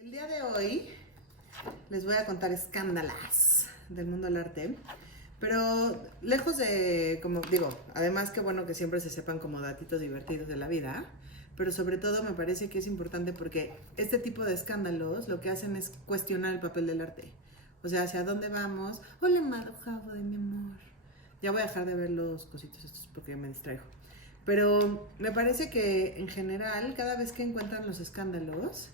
El día de hoy les voy a contar escándalas del mundo del arte, pero lejos de, como digo, además que bueno que siempre se sepan como datitos divertidos de la vida, pero sobre todo me parece que es importante porque este tipo de escándalos lo que hacen es cuestionar el papel del arte. O sea, ¿hacia dónde vamos? Hola, Javo de mi amor. Ya voy a dejar de ver los cositos estos porque me distraigo. Pero me parece que en general, cada vez que encuentran los escándalos,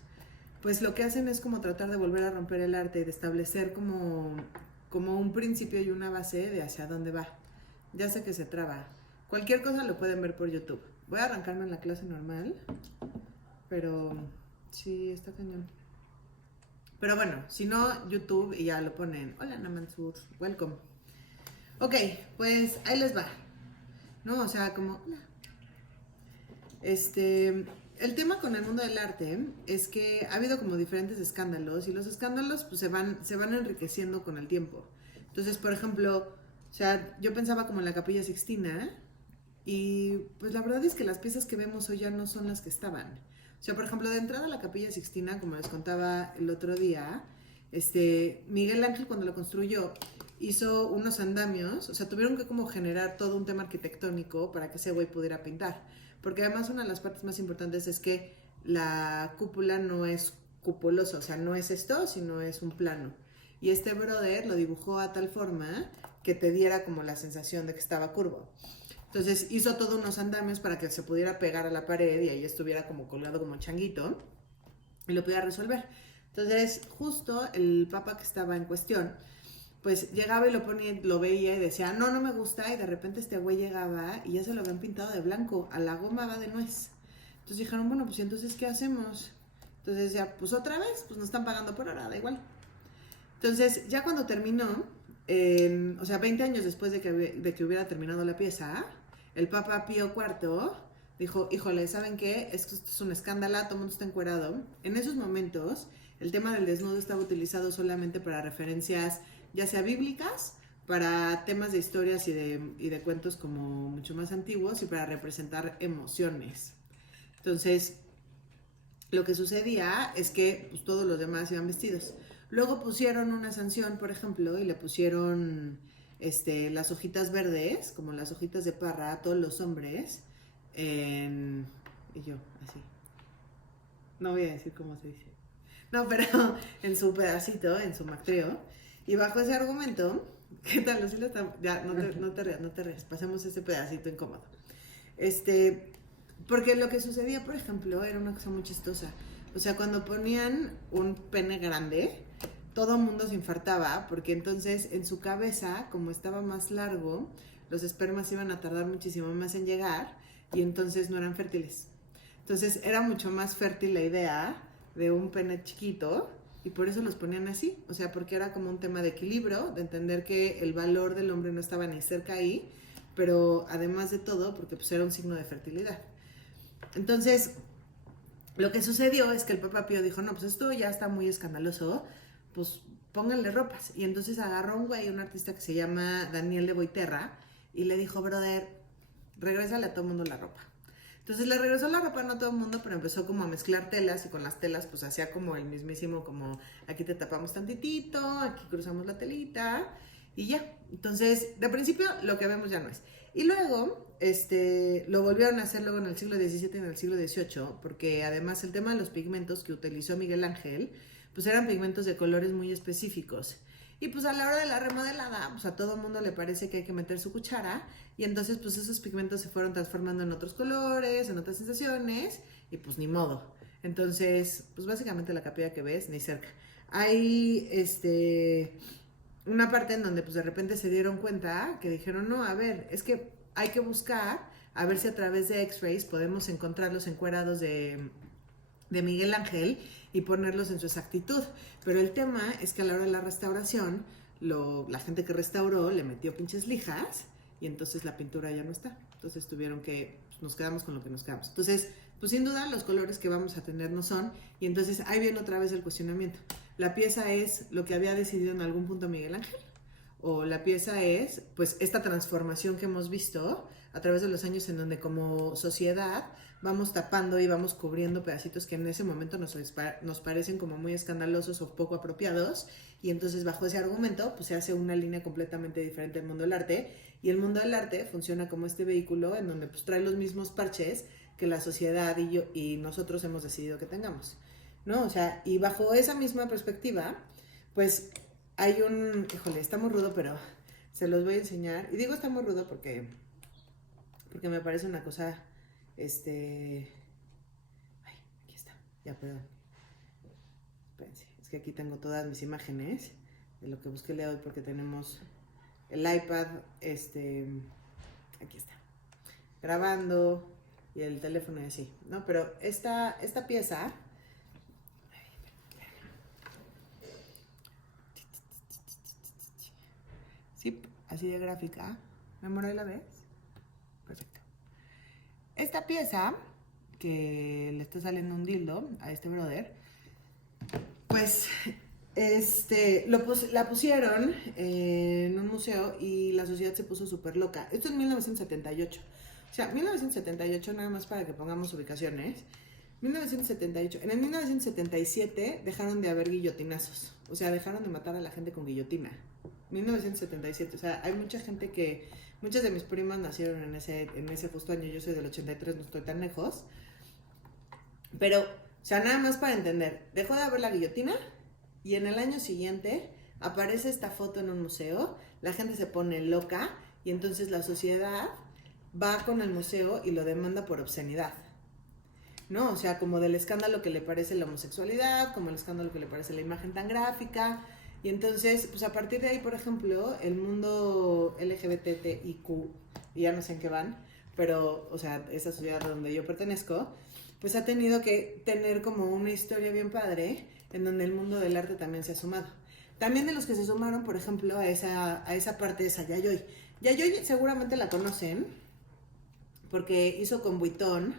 pues lo que hacen es como tratar de volver a romper el arte y de establecer como un principio y una base de hacia dónde va. Ya sé que se traba. Cualquier cosa lo pueden ver por YouTube. Voy a arrancarme en la clase normal, pero sí, está cañón. Pero bueno, si no, YouTube y ya lo ponen. Hola, Namansur, welcome. Ok, pues ahí les va. No, o sea, como, hola. El tema con el mundo del arte es que ha habido como diferentes escándalos y los escándalos pues se van enriqueciendo con el tiempo. Entonces, por ejemplo, o sea, yo pensaba como en la Capilla Sixtina y pues la verdad es que las piezas que vemos hoy ya no son las que estaban. O sea, por ejemplo, de entrada a la Capilla Sixtina, como les contaba el otro día, Miguel Ángel cuando lo construyó hizo unos andamios, o sea, tuvieron que como generar todo un tema arquitectónico para que ese güey pudiera pintar. Porque además una de las partes más importantes es que la cúpula no es cupulosa, o sea, no es esto, sino es un plano. Y este brother lo dibujó a tal forma que te diera como la sensación de que estaba curvo. Entonces hizo todos unos andamios para que se pudiera pegar a la pared y ahí estuviera como colgado como changuito y lo pudiera resolver. Entonces justo el papa que estaba en cuestión pues llegaba y lo ponía, lo veía y decía, no, no me gusta, y de repente este güey llegaba y ya se lo habían pintado de blanco, a la goma va de nuez. Entonces dijeron, bueno, pues entonces, ¿qué hacemos? Entonces ya, pues otra vez, pues nos están pagando por hora, da igual. Entonces, ya cuando terminó, o sea, 20 años después de que hubiera terminado la pieza, el Papa Pío IV dijo, híjole, ¿saben qué? Esto es un escándalo, todo el mundo está encuerado. En esos momentos, el tema del desnudo estaba utilizado solamente para referencias, ya sea bíblicas, para temas de historias y de cuentos como mucho más antiguos y para representar emociones. Entonces, lo que sucedía es que pues, todos los demás iban vestidos. Luego pusieron una sanción, por ejemplo, y le pusieron las hojitas verdes, como las hojitas de parra, a todos los hombres. Y yo, así. No voy a decir cómo se dice. No, pero en su pedacito, en su macreo. Y bajo ese argumento, ¿qué tal, Lucila? Ya, no te rías. Pasemos ese pedacito incómodo. Porque lo que sucedía, por ejemplo, era una cosa muy chistosa. O sea, cuando ponían un pene grande, todo el mundo se infartaba, porque entonces en su cabeza, como estaba más largo, los espermas iban a tardar muchísimo más en llegar y entonces no eran fértiles. Entonces era mucho más fértil la idea de un pene chiquito y por eso los ponían así. O sea, porque era como un tema de equilibrio, de entender que el valor del hombre no estaba ni cerca ahí, pero además de todo, porque pues era un signo de fertilidad. Entonces, lo que sucedió es que el Papa Pío dijo, no, pues esto ya está muy escandaloso, pues pónganle ropas. Y entonces agarró a un güey, un artista que se llama Daniel de Boiterra, y le dijo, brother, regrésale a todo el mundo la ropa. Entonces le regresó la ropa no a todo el mundo, pero empezó como a mezclar telas y con las telas pues hacía como el mismísimo, como aquí te tapamos tantitito, aquí cruzamos la telita y ya. Entonces, de principio lo que vemos ya no es. Y luego, lo volvieron a hacer luego en el siglo XVII y en el siglo XVIII, porque además el tema de los pigmentos que utilizó Miguel Ángel, pues eran pigmentos de colores muy específicos. Y pues a la hora de la remodelada, pues a todo el mundo le parece que hay que meter su cuchara y entonces pues esos pigmentos se fueron transformando en otros colores, en otras sensaciones y pues ni modo. Entonces, pues básicamente la capilla que ves, ni cerca. Hay una parte en donde pues de repente se dieron cuenta que dijeron, no, a ver, es que hay que buscar a ver si a través de X-rays podemos encontrar los encuerados de Miguel Ángel y ponerlos en su exactitud. Pero el tema es que a la hora de la restauración, la gente que restauró le metió pinches lijas y entonces la pintura ya no está. Entonces tuvieron que, pues, nos quedamos con lo que nos quedamos. Entonces, pues sin duda los colores que vamos a tener no son. Y entonces ahí viene otra vez el cuestionamiento. ¿La pieza es lo que había decidido en algún punto Miguel Ángel? o la pieza es pues esta transformación que hemos visto a través de los años en donde como sociedad vamos tapando y vamos cubriendo pedacitos que en ese momento nos parecen como muy escandalosos o poco apropiados, y entonces bajo ese argumento pues se hace una línea completamente diferente del mundo del arte, y el mundo del arte funciona como este vehículo en donde pues trae los mismos parches que la sociedad y nosotros hemos decidido que tengamos, ¿no? O sea, y bajo esa misma perspectiva, pues hay híjole, está muy rudo, pero se los voy a enseñar. Y digo está muy rudo porque me parece una cosa, ay, aquí está, ya, perdón. Espérense, es que aquí tengo todas mis imágenes de lo que busqué el día de hoy porque tenemos el iPad, aquí está, grabando y el teléfono y así, ¿no? Pero esta pieza, sí, así de gráfica, ¿me moré la vez? Perfecto. Esta pieza, que le está saliendo un dildo a este brother, pues, la pusieron en un museo y la sociedad se puso súper loca. Esto en 1978. O sea, 1978, nada más para que pongamos ubicaciones. 1978. En el 1977 dejaron de haber guillotinazos. O sea, dejaron de matar a la gente con guillotina. 1977. O sea, hay mucha gente que... Muchas de mis primas nacieron en ese justo año. Yo soy del 83, no estoy tan lejos. Pero, o sea, nada más para entender. Dejó de haber la guillotina y en el año siguiente aparece esta foto en un museo. La gente se pone loca y entonces la sociedad va con el museo y lo demanda por obscenidad, ¿no? O sea, como del escándalo que le parece la homosexualidad, como el escándalo que le parece la imagen tan gráfica. Y entonces, pues a partir de ahí, por ejemplo, el mundo LGBTIQ, y ya no sé en qué van, pero, o sea, esa sociedad donde yo pertenezco, pues ha tenido que tener como una historia bien padre, en donde el mundo del arte también se ha sumado. También de los que se sumaron, por ejemplo, a esa parte de esa Yayoi. Yayoi seguramente la conocen, porque hizo con Vuitton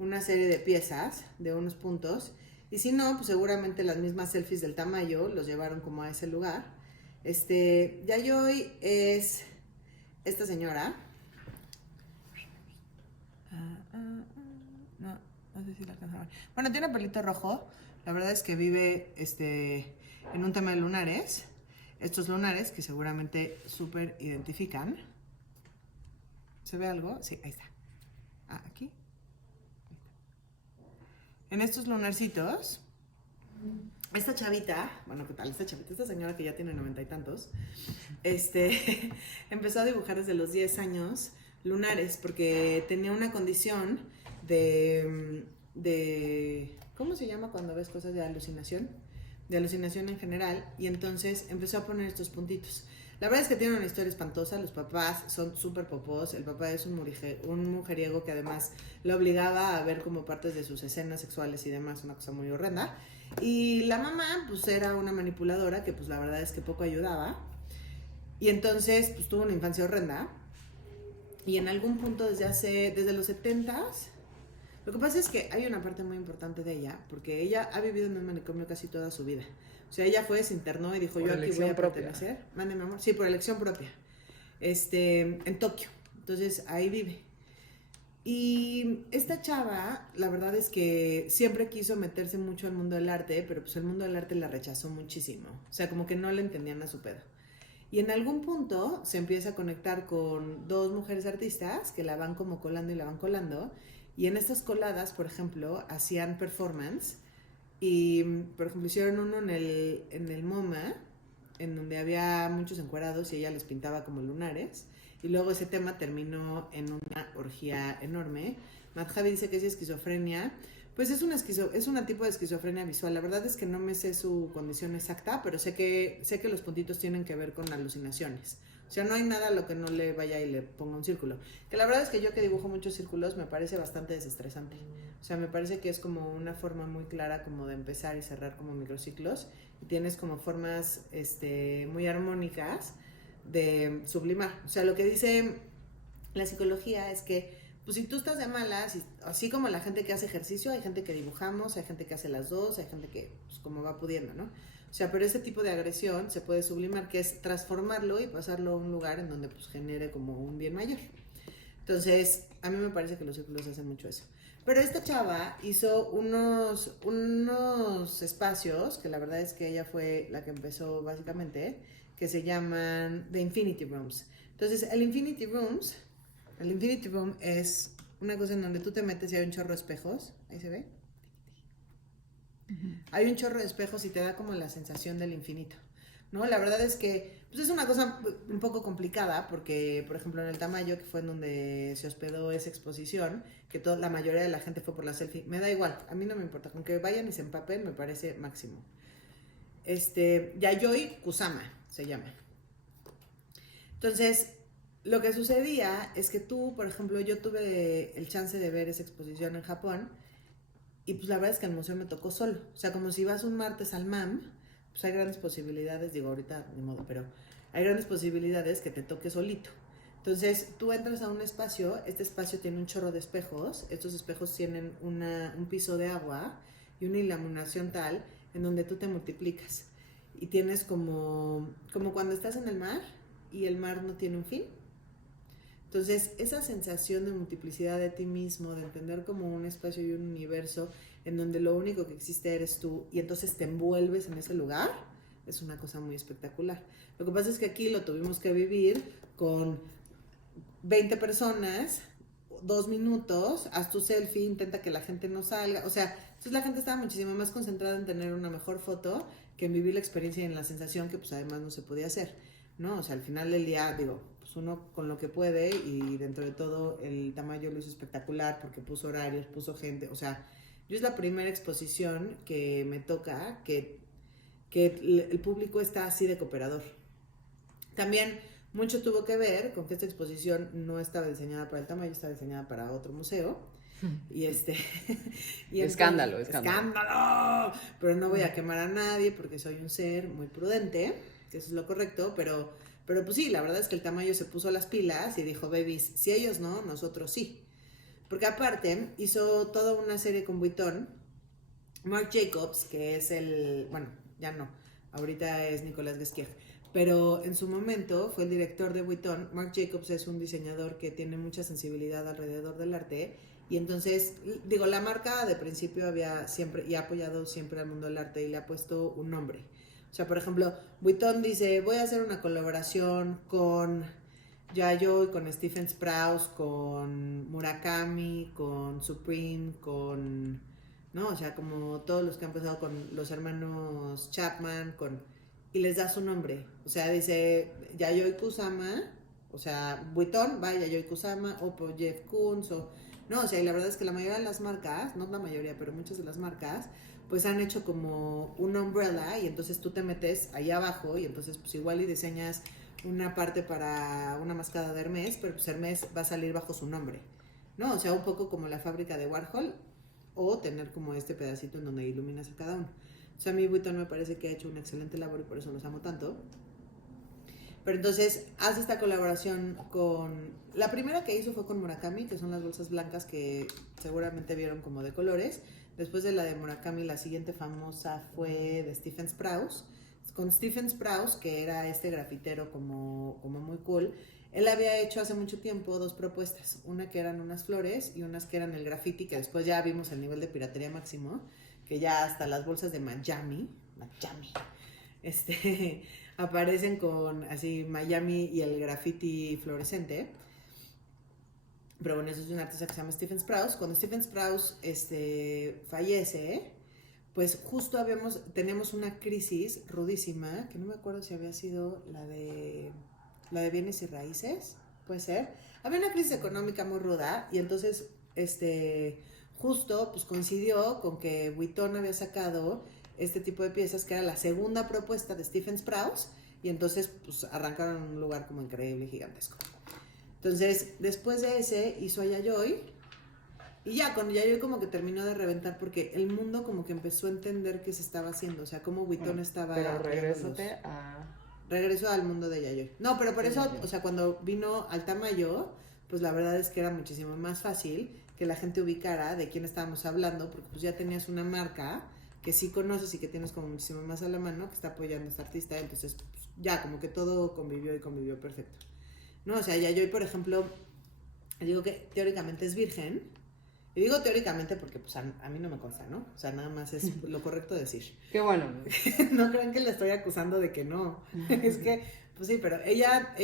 una serie de piezas de unos puntos, y si no, pues seguramente las mismas selfies del Tamayo los llevaron como a ese lugar. Yayoi es esta señora. No sé si la alcanzaron. Bueno, tiene pelito rojo. La verdad es que vive en un tema de lunares. Estos lunares que seguramente súper identifican. ¿Se ve algo? Sí, ahí está. Aquí. En estos lunarcitos, esta chavita, bueno, ¿qué tal? Esta señora que ya tiene 90 y tantos, empezó a dibujar desde los 10 años lunares porque tenía una condición de ¿cómo se llama cuando ves cosas de alucinación? De alucinación en general, y entonces empezó a poner estos puntitos. La verdad es que tiene una historia espantosa. Los papás son súper popós. El papá es un mujeriego que además le obligaba a ver como partes de sus escenas sexuales y demás, una cosa muy horrenda. Y la mamá pues era una manipuladora que pues la verdad es que poco ayudaba. Y entonces pues tuvo una infancia horrenda. Y en algún punto desde los 70s, lo que pasa es que hay una parte muy importante de ella, porque ella ha vivido en un manicomio casi toda su vida. O sea, ella se internó y dijo, yo aquí voy a pertenecer. Mándeme, amor. Sí, por elección propia. En Tokio. Entonces, ahí vive. Y esta chava, la verdad es que siempre quiso meterse mucho al mundo del arte, pero pues el mundo del arte la rechazó muchísimo. O sea, como que no le entendían a su pedo. Y en algún punto se empieza a conectar con dos mujeres artistas que la van como colando y la van colando. Y en estas coladas, por ejemplo, hacían performance. Y, por ejemplo, hicieron uno en el MoMA, en donde había muchos encuerados y ella les pintaba como lunares. Y luego ese tema terminó en una orgía enorme. Madhavi dice que es esquizofrenia. Pues es una tipo de esquizofrenia visual. La verdad es que no me sé su condición exacta, pero sé que los puntitos tienen que ver con alucinaciones. O sea, no hay nada a lo que no le vaya y le ponga un círculo. Que la verdad es que yo que dibujo muchos círculos me parece bastante desestresante. O sea, me parece que es como una forma muy clara como de empezar y cerrar como microciclos. Y tienes como formas muy armónicas de sublimar. O sea, lo que dice la psicología es que pues si tú estás de malas, así como la gente que hace ejercicio, hay gente que dibujamos, hay gente que hace las dos, hay gente que pues como va pudiendo, ¿no? O sea, pero ese tipo de agresión se puede sublimar, que es transformarlo y pasarlo a un lugar en donde pues genere como un bien mayor. Entonces, a mí me parece que los círculos hacen mucho eso. Pero esta chava hizo unos espacios, que la verdad es que ella fue la que empezó básicamente, que se llaman The Infinity Rooms. Entonces, el Infinity Room es una cosa en donde tú te metes y hay un chorro de espejos. Ahí se ve. Hay un chorro de espejos y te da como la sensación del infinito, ¿no? La verdad es que pues es una cosa un poco complicada porque, por ejemplo, en el Tamayo, que fue en donde se hospedó esa exposición, que la mayoría de la gente fue por la selfie, me da igual, a mí no me importa, con que vayan y se empapen me parece máximo. Yayoi Kusama se llama. Entonces, lo que sucedía es que tú, por ejemplo, yo tuve el chance de ver esa exposición en Japón. Y pues la verdad es que el museo me tocó solo. O sea, como si vas un martes al MAM, pues hay grandes posibilidades, digo ahorita ni modo, pero hay grandes posibilidades que te toque solito. Entonces, tú entras a un espacio, este espacio tiene un chorro de espejos, estos espejos tienen un piso de agua y una iluminación tal en donde tú te multiplicas. Y tienes como cuando estás en el mar y el mar no tiene un fin. Entonces, esa sensación de multiplicidad de ti mismo, de entender como un espacio y un universo en donde lo único que existe eres tú y entonces te envuelves en ese lugar, es una cosa muy espectacular. Lo que pasa es que aquí lo tuvimos que vivir con 20 personas, 2 minutos, haz tu selfie, intenta que la gente no salga. O sea, entonces la gente estaba muchísimo más concentrada en tener una mejor foto que en vivir la experiencia y en la sensación que pues además no se podía hacer, ¿no? O sea, al final del día, digo, uno con lo que puede y dentro de todo el Tamayo lo hizo espectacular porque puso horarios, puso gente, o sea, yo es la primera exposición que me toca que el público está así de cooperador. También mucho tuvo que ver con que esta exposición no estaba diseñada para el Tamayo, estaba diseñada para otro museo. Y y escándalo. Pero no voy a quemar a nadie porque soy un ser muy prudente, que eso es lo correcto, pero pues sí, la verdad es que el Tamayo se puso las pilas y dijo, babies, si ellos no, nosotros sí. Porque aparte hizo toda una serie con Vuitton. Marc Jacobs, que es bueno, ya no, ahorita es Nicolas Ghesquière, pero en su momento fue el director de Vuitton. Marc Jacobs es un diseñador que tiene mucha sensibilidad alrededor del arte y entonces, digo, la marca de principio había siempre y ha apoyado siempre al mundo del arte y le ha puesto un nombre. O sea, por ejemplo, Vuitton dice, voy a hacer una colaboración con Yayoi, con Stephen Sprouse, con Murakami, con Supreme, con... ¿no? O sea, como todos los que han empezado con los hermanos Chapman, y les da su nombre. O sea, dice Yayoi Kusama, o sea, Vuitton va Yayoi Kusama, o por Jeff Koons, no, o sea, y la verdad es que la mayoría de las marcas, no la mayoría, pero muchas de las marcas, pues han hecho como una umbrella y entonces tú te metes ahí abajo y entonces pues igual y diseñas una parte para una mascada de Hermes, pero pues Hermes va a salir bajo su nombre, ¿no? O sea, un poco como la fábrica de Warhol o tener como este pedacito en donde iluminas a cada uno. O sea, a mí Vuitton me parece que ha hecho una excelente labor y por eso los amo tanto. Pero entonces hace esta colaboración con... La primera que hizo fue con Murakami, que son las bolsas blancas que seguramente vieron como de colores. Después de la de Murakami, la siguiente famosa fue de Stephen Sprouse. Con Stephen Sprouse, que era este grafitero como muy cool, él había hecho hace mucho tiempo 2 propuestas. Una que eran unas flores y unas que eran el graffiti, que después ya vimos el nivel de piratería máximo, que ya hasta las bolsas de Miami, aparecen con así Miami y el graffiti fluorescente. Pero bueno, eso es un artista que se llama Stephen Sprouse. Cuando Stephen Sprouse fallece, pues justo teníamos una crisis rudísima, que no me acuerdo si había sido la de bienes y raíces, puede ser. Había una crisis económica muy ruda y entonces justo pues coincidió con que Vuitton había sacado este tipo de piezas, que era la segunda propuesta de Stephen Sprouse, y entonces pues arrancaron en un lugar como increíble, gigantesco. Entonces, después de ese hizo a Yayoi, y ya con Yayoi como que terminó de reventar porque el mundo como que empezó a entender qué se estaba haciendo, o sea, cómo Vuitton estaba... Pero regresó al mundo de Yayoi. No, pero por eso, o sea, cuando vino al Tamayo, pues la verdad es que era muchísimo más fácil que la gente ubicara de quién estábamos hablando, porque pues ya tenías una marca que sí conoces y que tienes como muchísimo más a la mano, que está apoyando a esta artista, entonces pues, ya como que todo convivió y convivió perfecto. No, o sea, Yayoi, por ejemplo, digo que teóricamente es virgen, y digo teóricamente porque pues a mí no me consta, ¿no? O sea, nada más es lo correcto decir. Qué bueno. No crean que le estoy acusando de que no. Es que, pues sí, pero ella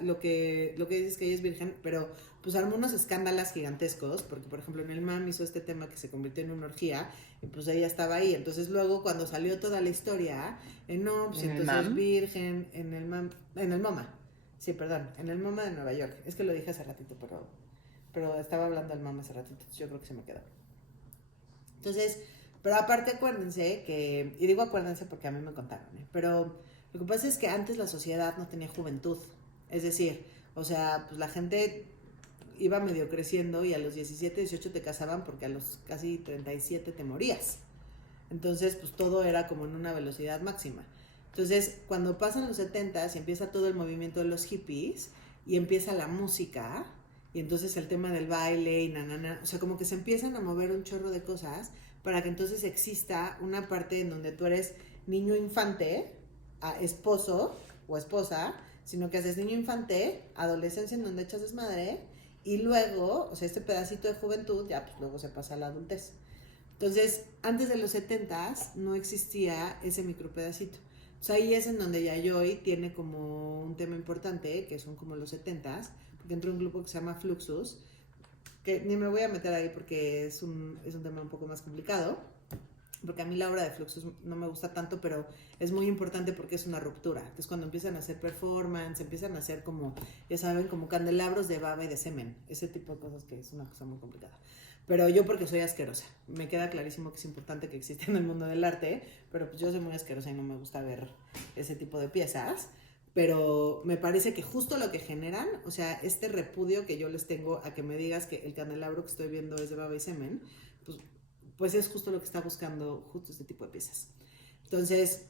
lo que dice es que ella es virgen, pero pues armó unos escándalos gigantescos, porque por ejemplo en el MAM hizo este tema que se convirtió en una orgía, y pues ella estaba ahí. Entonces luego cuando salió toda la historia, no, pues ¿En el entonces MAM? virgen, en el MoMA. Sí, perdón, en el MoMA de Nueva York. Es que lo dije hace ratito, pero estaba hablando del MoMA hace ratito, yo creo que se me quedó. Entonces, pero aparte acuérdense que, y digo acuérdense porque a mí me contaron, pero lo que pasa es que antes la sociedad no tenía juventud. Es decir, o sea, pues la gente iba medio creciendo y a los 17, 18 te casaban porque a los casi 37 te morías. Entonces, pues todo era como en una velocidad máxima. Entonces, cuando pasan los 70s y empieza todo el movimiento de los hippies y empieza la música, y entonces el tema del baile y o sea, como que se empiezan a mover un chorro de cosas para que entonces exista una parte en donde tú eres niño infante, esposo o esposa, sino que haces niño infante, adolescencia en donde echas desmadre, y luego, o sea, este pedacito de juventud ya pues luego se pasa a la adultez. Entonces, antes de los 70s no existía ese micropedacito. O sea, ahí es en donde Yayoi tiene como un tema importante, que son como los 70s, porque entró un grupo que se llama Fluxus, que ni me voy a meter ahí porque es un tema un poco más complicado, porque a mí la obra de Fluxus no me gusta tanto, pero es muy importante porque es una ruptura. Entonces cuando empiezan a hacer performance, empiezan a hacer como, ya saben, como candelabros de baba y de semen, ese tipo de cosas que es una cosa muy complicada. Pero yo porque soy asquerosa, me queda clarísimo que es importante que exista en el mundo del arte, pero pues yo soy muy asquerosa y no me gusta ver ese tipo de piezas. Pero me parece que justo lo que generan, o sea, este repudio que yo les tengo a que me digas que el candelabro que estoy viendo es de baba y semen, pues es justo lo que está buscando justo este tipo de piezas. Entonces,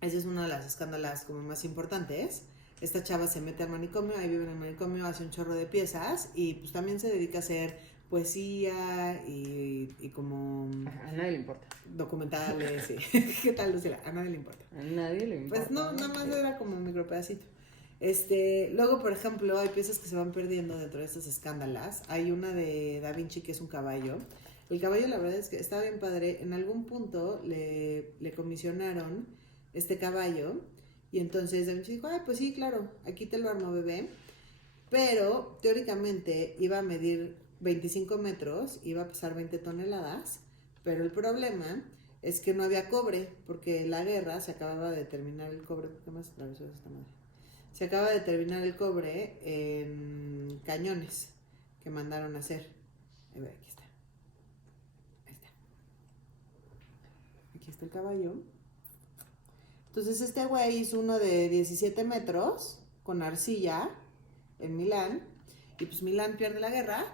esa es una de las escándalas como más importantes. Esta chava se mete al manicomio, ahí vive en el manicomio, hace un chorro de piezas y pues también se dedica a hacer poesía y como... A nadie le importa. Documentales y... ¿Qué tal, Lucila? A nadie le importa. A nadie le importa. Pues no, nada más era como un micropedacito. Luego, por ejemplo, hay piezas que se van perdiendo dentro de estas escándalas. Hay una de Da Vinci que es un caballo. El caballo, la verdad es que está bien padre. En algún punto le comisionaron este caballo y entonces Da Vinci dijo, ay, pues sí, claro, aquí te lo armo, bebé. Pero teóricamente iba a medir 25 metros, iba a pesar 20 toneladas, pero el problema es que no había cobre, porque la guerra se acababa de terminar el cobre. ¿Qué más atravesó esta madre? Se acaba de terminar el cobre en cañones que mandaron a hacer. A ver, aquí está. Ahí está. Aquí está el caballo. Entonces este güey hizo uno de 17 metros con arcilla en Milán. Y pues Milán pierde la guerra.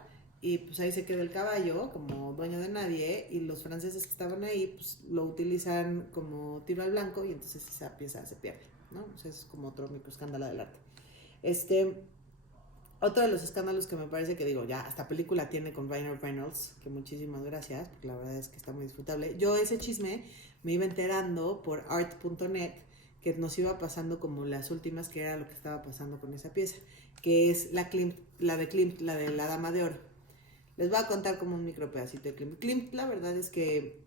Y pues ahí se queda el caballo como dueño de nadie. Y los franceses que estaban ahí pues lo utilizan como tiro al blanco. Y entonces esa pieza se pierde, ¿no? O sea, es como otro microescándalo del arte. Otro de los escándalos que me parece que digo, ya hasta película tiene con Ryan Reynolds, que muchísimas gracias, porque la verdad es que está muy disfrutable. Yo ese chisme me iba enterando por art.net, que nos iba pasando como las últimas, que era lo que estaba pasando con esa pieza, que es la de Klimt, la de la Dama de Oro. Les voy a contar como un micro pedacito de Klimt. Klimt, la verdad es que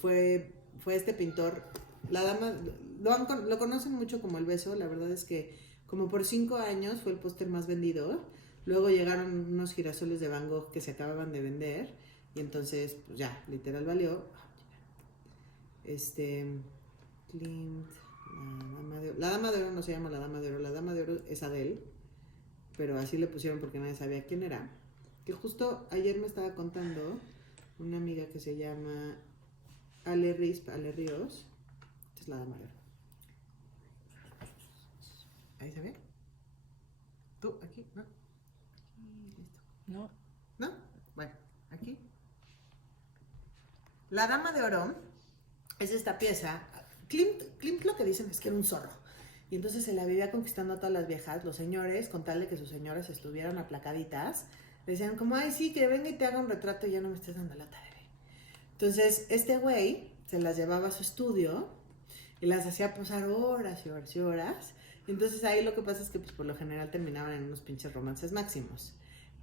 fue este pintor, la dama, lo conocen mucho como El Beso, la verdad es que como por 5 años fue el póster más vendido. Luego llegaron unos girasoles de Van Gogh que se acababan de vender y entonces pues ya, literal valió. Klimt, la Dama de Oro no se llama la Dama de Oro, la Dama de Oro es Adele, pero así le pusieron porque nadie sabía quién era. Que justo ayer me estaba contando una amiga que se llama Ale Ríos. Esta es la Dama de Oro. ¿Ahí se ve? ¿Tú? ¿Aquí? ¿No? Aquí, listo. No. ¿No? Bueno, aquí. La Dama de Oro es esta pieza. Klimt lo que dicen es que era un zorro. Y entonces se la vivía conquistando a todas las viejas. Los señores, con tal de que sus señoras estuvieran aplacaditas, decían como, ay, sí, que venga y te haga un retrato y ya no me estés dando lata, bebé. Entonces, este güey se las llevaba a su estudio y las hacía posar horas y horas y horas. Y entonces ahí lo que pasa es que pues por lo general terminaban en unos pinches romances máximos.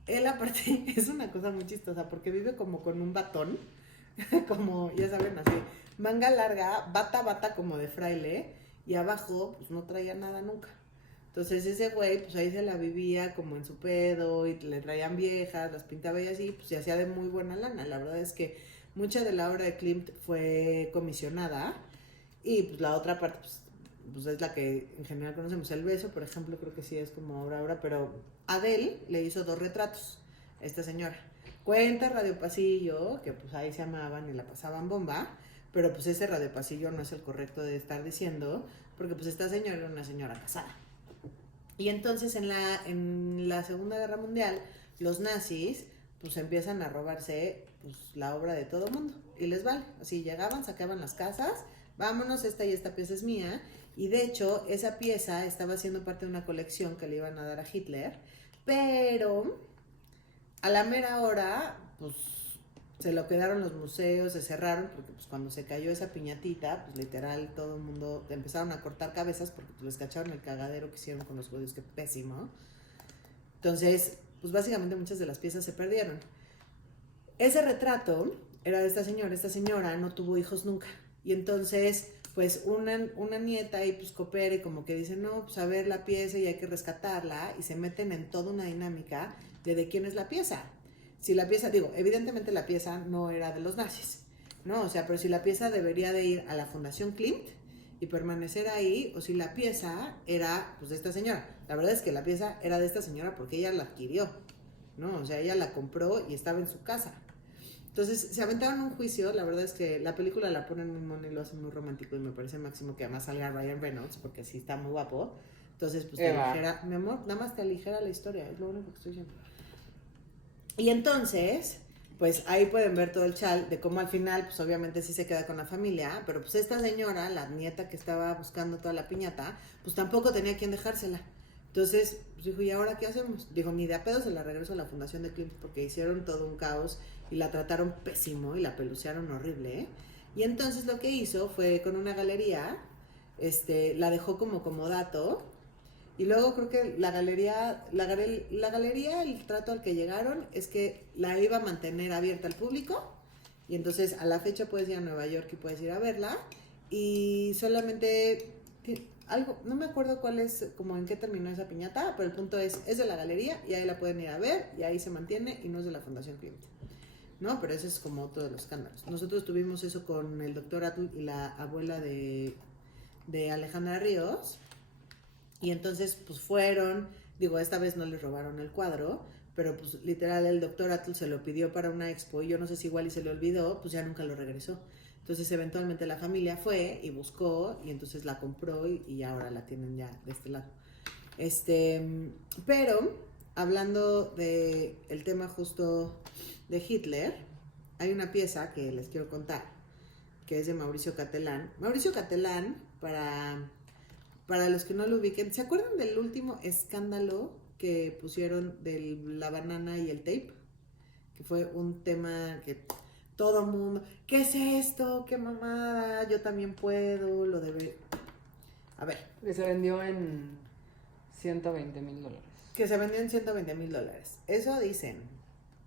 Él aparte es una cosa muy chistosa porque vive como con un batón, como ya saben así, manga larga, bata como de fraile y abajo pues no traía nada nunca. Entonces ese güey pues ahí se la vivía como en su pedo y le traían viejas, las pintaba y así, pues se hacía de muy buena lana. La verdad es que mucha de la obra de Klimt fue comisionada y pues la otra parte pues es la que en general conocemos. El beso, por ejemplo, creo que sí es como obra, pero Adele le hizo 2 retratos a esta señora. Cuenta Radio Pasillo, que pues ahí se amaban y la pasaban bomba, pero pues ese Radio Pasillo no es el correcto de estar diciendo, porque pues esta señora era una señora casada. Y entonces en la Segunda Guerra Mundial, los nazis pues empiezan a robarse pues la obra de todo mundo y les vale. Así llegaban, sacaban las casas, vámonos, esta y esta pieza es mía. Y de hecho, esa pieza estaba siendo parte de una colección que le iban a dar a Hitler, pero a la mera hora, pues se lo quedaron los museos, se cerraron, porque pues cuando se cayó esa piñatita, pues literal todo el mundo empezaron a cortar cabezas porque pues, les cacharon el cagadero que hicieron con los judíos, que pésimo. Entonces, pues básicamente muchas de las piezas se perdieron. Ese retrato era de esta señora no tuvo hijos nunca. Y entonces, pues una nieta ahí pues coopera y como que dice, no, pues a ver la pieza y hay que rescatarla, y se meten en toda una dinámica de quién es la pieza. Si la pieza, digo, evidentemente la pieza no era de los nazis, ¿no? O sea, pero si la pieza debería de ir a la Fundación Klimt y permanecer ahí, o si la pieza era, pues, de esta señora. La verdad es que la pieza era de esta señora porque ella la adquirió, ¿no? O sea, ella la compró y estaba en su casa. Entonces, se aventaron un juicio. La verdad es que la película la ponen muy mono y lo hacen muy romántico y me parece máximo que además salga Ryan Reynolds porque sí está muy guapo. Entonces, pues te aligera, mi amor, nada más te aligera la historia, es lo único que estoy diciendo. Y entonces, pues ahí pueden ver todo el chal de cómo al final, pues obviamente sí se queda con la familia, pero pues esta señora, la nieta que estaba buscando toda la piñata, pues tampoco tenía quien dejársela. Entonces, pues dijo, ¿y ahora qué hacemos? Dijo, ni de a pedo se la regreso a la Fundación de Klimt porque hicieron todo un caos y la trataron pésimo y la pelucearon horrible, ¿eh? Y entonces lo que hizo fue con una galería, la dejó como comodato. Y luego creo que la galería, el trato al que llegaron es que la iba a mantener abierta al público. Y entonces a la fecha puedes ir a Nueva York y puedes ir a verla. Y solamente algo, no me acuerdo cuál es, como en qué terminó esa piñata, pero el punto es de la galería y ahí la pueden ir a ver y ahí se mantiene y no es de la Fundación Klimt. ¿No? Pero ese es como otro de los escándalos. Nosotros tuvimos eso con el doctor Atul y la abuela de Alejandra Ríos. Y entonces, pues fueron, digo, esta vez no les robaron el cuadro, pero pues literal el doctor Atul se lo pidió para una expo y yo no sé si igual y se le olvidó, pues ya nunca lo regresó. Entonces eventualmente la familia fue y buscó y entonces la compró y ahora la tienen ya de este lado. Pero hablando de el tema justo de Hitler, hay una pieza que les quiero contar, que es de Mauricio Catelán. Mauricio Catelán, para los que no lo ubiquen, ¿se acuerdan del último escándalo que pusieron de la banana y el tape? Que fue un tema que todo mundo, ¿qué es esto? ¿Qué mamada? Yo también puedo, lo debe... A ver. Que se vendió en $120,000. Que se vendió en $120,000. Eso dicen.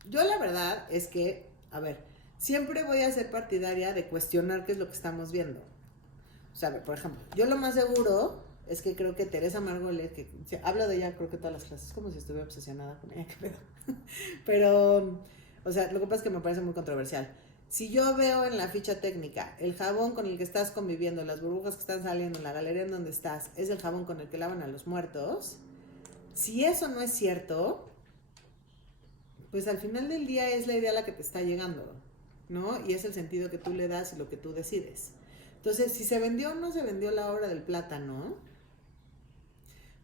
Yo la verdad es que, a ver, siempre voy a ser partidaria de cuestionar qué es lo que estamos viendo. O sea, por ejemplo, yo lo más seguro es que creo que Teresa Margolles, que hablo de ella creo que todas las clases, como si estuviera obsesionada con ella, qué pedo. Pero, o sea, lo que pasa es que me parece muy controversial. Si yo veo en la ficha técnica el jabón con el que estás conviviendo, las burbujas que están saliendo en la galería en donde estás, es el jabón con el que lavan a los muertos, si eso no es cierto, pues al final del día es la idea a la que te está llegando, ¿no? Y es el sentido que tú le das y lo que tú decides. Entonces, si se vendió o no se vendió la obra del plátano,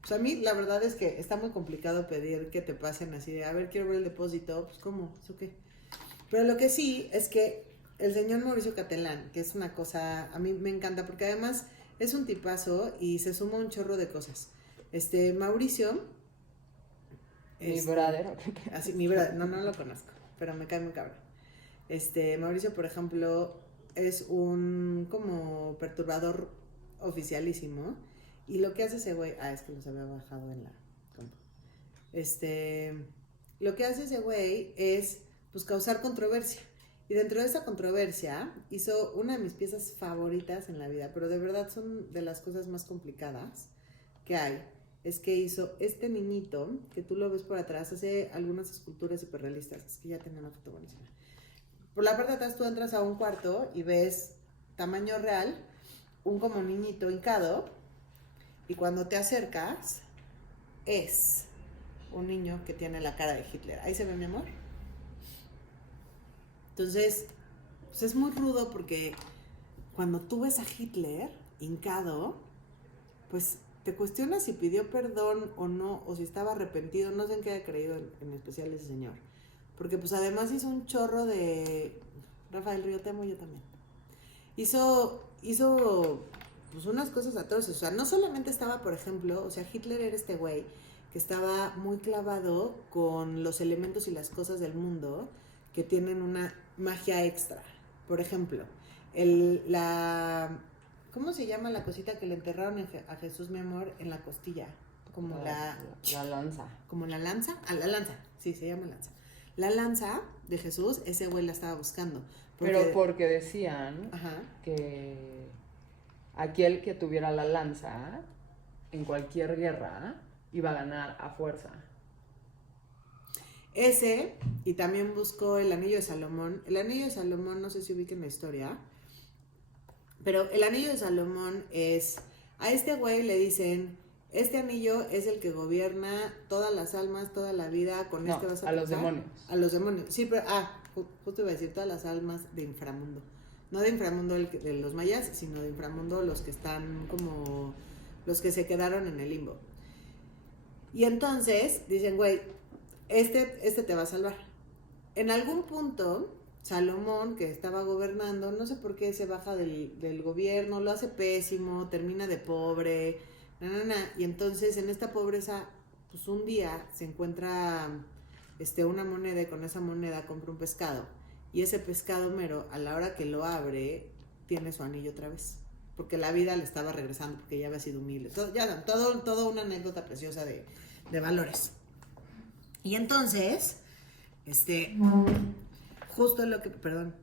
pues a mí la verdad es que está muy complicado pedir que te pasen así de, a ver, quiero ver el depósito, pues ¿cómo? ¿Eso qué? Pero lo que sí es que el señor Mauricio Catelán, que es una cosa, a mí me encanta porque además es un tipazo y se suma un chorro de cosas. Mauricio... Mi brother. Así, mi brother, no lo conozco, pero me cae muy cabrón. Mauricio, por ejemplo, es un como perturbador oficialísimo. Y lo que hace ese güey... es que los había bajado en la compu. Lo que hace ese güey es pues causar controversia. Y dentro de esa controversia hizo una de mis piezas favoritas en la vida, pero de verdad son de las cosas más complicadas que hay. Es que hizo este niñito, que tú lo ves por atrás, hace algunas esculturas hiperrealistas. Es que ya tenía una foto buenísima. Por la parte de atrás tú entras a un cuarto y ves tamaño real, un como niñito hincado, y cuando te acercas es un niño que tiene la cara de Hitler. ¿Ahí se ve, mi amor? Entonces, pues es muy rudo porque cuando tú ves a Hitler hincado, pues te cuestionas si pidió perdón o no, o si estaba arrepentido, no sé en qué haya creído en especial ese señor. Porque pues además hizo un chorro de... Rafael Río, te amo, yo también. Hizo pues unas cosas atroces. O sea, no solamente estaba, por ejemplo, o sea, Hitler era este güey que estaba muy clavado con los elementos y las cosas del mundo que tienen una magia extra. Por ejemplo, ¿cómo se llama la cosita que le enterraron a Jesús, mi amor, en la costilla? Como la lanza. ¿Como la lanza? La lanza, sí, se llama lanza. La lanza de Jesús, ese güey la estaba buscando. Pero porque decían Ajá. que aquel que tuviera la lanza en cualquier guerra iba a ganar a fuerza. Ese, y también buscó el anillo de Salomón. El anillo de Salomón, no sé si ubiquen la historia, pero el anillo de Salomón es, a este güey le dicen, este anillo es el que gobierna todas las almas, toda la vida, con este vas a los demonios. A los demonios, sí, pero, justo iba a decir, todas las almas de inframundo. No de inframundo de los mayas, sino de inframundo los que están como, los que se quedaron en el limbo. Y entonces, dicen, güey, este te va a salvar. En algún punto, Salomón, que estaba gobernando, no sé por qué se baja del gobierno, lo hace pésimo, termina de pobre, y entonces en esta pobreza, pues un día se encuentra una moneda y con esa moneda compra un pescado. Y ese pescado mero, a la hora que lo abre, tiene su anillo otra vez. Porque la vida le estaba regresando, porque ya había sido humilde. Todo una anécdota preciosa de valores. Y entonces, justo lo que, perdón,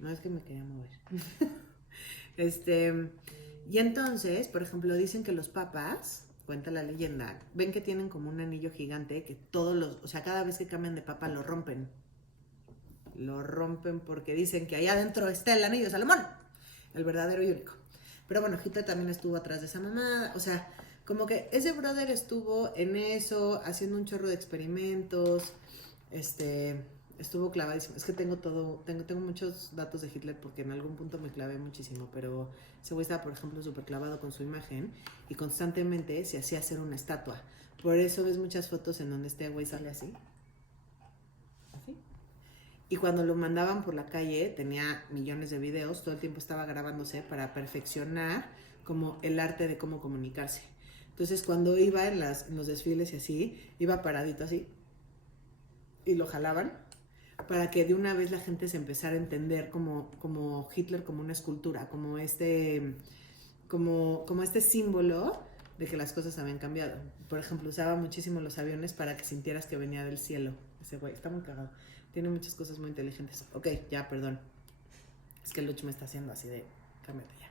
no es que me quería mover. Y entonces, por ejemplo, dicen que los papas, cuenta la leyenda, ven que tienen como un anillo gigante que o sea, cada vez que cambian de papa lo rompen. Lo rompen porque dicen que allá adentro está el anillo de Salomón, el verdadero y único. Pero bueno, Hitler también estuvo atrás de esa mamada, o sea, como que ese brother estuvo en eso, haciendo un chorro de experimentos, estuvo clavadísimo. Es que tengo muchos datos de Hitler porque en algún punto me clavé muchísimo, pero ese güey estaba, por ejemplo, súper clavado con su imagen y constantemente se hacía hacer una estatua. Por eso ves muchas fotos en donde este güey sale así. Así. Y cuando lo mandaban por la calle, tenía millones de videos, todo el tiempo estaba grabándose para perfeccionar como el arte de cómo comunicarse. Entonces, cuando iba en los desfiles y así, iba paradito así, y lo jalaban, para que de una vez la gente se empezara a entender como Hitler como una escultura, como este símbolo de que las cosas habían cambiado. Por ejemplo, usaba muchísimo los aviones para que sintieras que venía del cielo. Ese güey está muy cagado. Tiene muchas cosas muy inteligentes. Ok, ya, perdón. Es que Luch me está haciendo así de, cámbiate ya.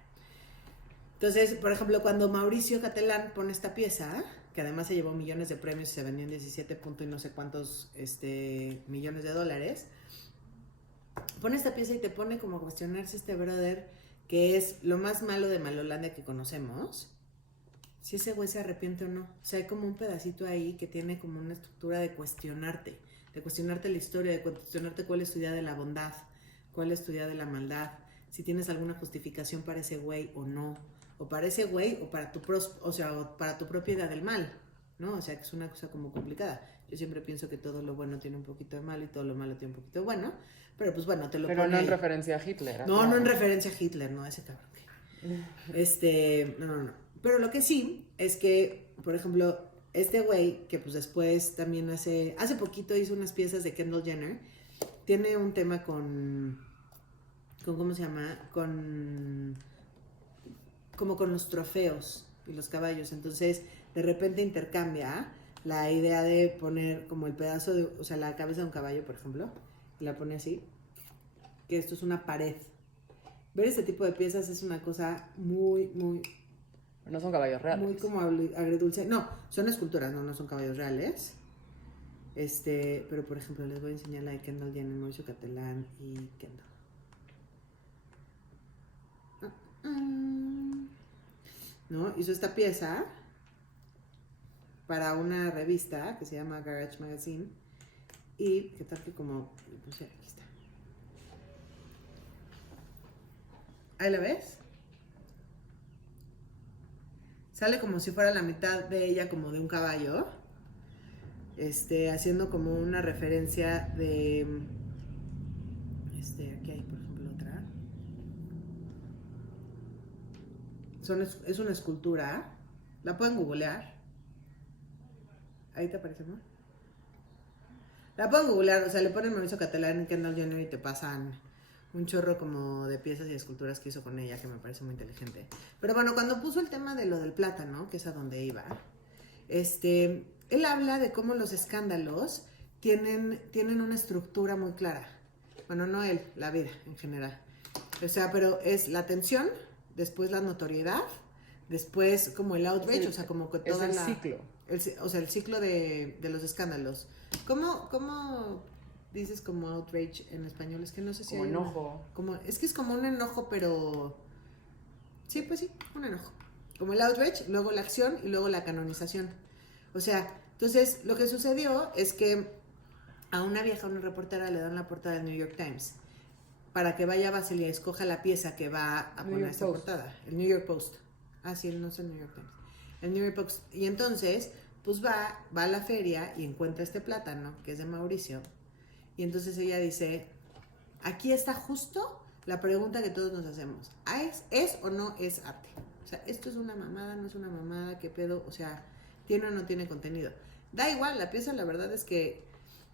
Entonces, por ejemplo, cuando Mauricio Catelán pone esta pieza, que además se llevó millones de premios y se vendió en 17 puntos y no sé cuántos millones de dólares, pone esta pieza y te pone como a cuestionarse este brother que es lo más malo de Malolandia que conocemos, si ese güey se arrepiente o no. O sea, hay como un pedacito ahí que tiene como una estructura de cuestionarte la historia, de cuestionarte cuál es tu idea de la bondad, cuál es tu idea de la maldad, si tienes alguna justificación para ese güey o no, o para ese güey o para tu propia idea del mal, ¿no? O sea, que es una cosa como complicada. Yo siempre pienso que todo lo bueno tiene un poquito de malo y todo lo malo tiene un poquito de bueno, pero pues bueno, te lo pero pone no en ahí. referencia a Hitler. No, claro. No en referencia a Hitler, no, ese cabrón. No. Pero lo que sí es que, por ejemplo, este güey, que pues después también hace poquito hizo unas piezas de Kendall Jenner, tiene un tema con ¿cómo se llama? Como con los trofeos y los caballos. Entonces, de repente intercambia la idea de poner como el pedazo de, o sea, la cabeza de un caballo, por ejemplo, y la pone así, que esto es una pared. Ver este tipo de piezas es una cosa muy, muy... No son caballos reales. Muy como agridulce. No, son esculturas, no son caballos reales. Pero por ejemplo, les voy a enseñar la de Kendall Jenner, Mauricio Catalán y Kendall. ¿No? Hizo esta pieza para una revista que se llama Garage Magazine. Y qué tal que como... Pues aquí está. ¿Ahí la ves? Sale como si fuera la mitad de ella como de un caballo. Haciendo como una referencia de... aquí hay, por ejemplo, otra. Es una escultura. La pueden googlear. Ahí te aparece, ¿no? La pueden googlear, o sea, le ponen Mauricio Catalán en Kendall Jenner y te pasan un chorro como de piezas y esculturas que hizo con ella, que me parece muy inteligente. Pero bueno, cuando puso el tema de lo del plátano, que es a donde iba, él habla de cómo los escándalos tienen una estructura muy clara. Bueno, no él, la vida en general. O sea, pero es la atención, después la notoriedad, después como el outrage, o sea, como que toda es el ciclo. O sea, el ciclo de los escándalos. ¿Cómo dices como outrage en español? Es que no sé si como enojo. Es que es como un enojo, pero... Sí, pues sí, un enojo. Como el outrage, luego la acción y luego la canonización. O sea, entonces lo que sucedió es que a una reportera, le dan la portada del New York Times para que vaya a Basel y escoja la pieza que va a poner esta portada. El New York Post. Ah, sí, no es el New York Times. El New York Post. Y entonces, pues va a la feria y encuentra este plátano, que es de Mauricio. Y entonces ella dice, aquí está justo la pregunta que todos nos hacemos. ¿Es o no es arte? O sea, esto es una mamada, no es una mamada, ¿qué pedo? O sea, ¿tiene o no tiene contenido? Da igual, la pieza la verdad es que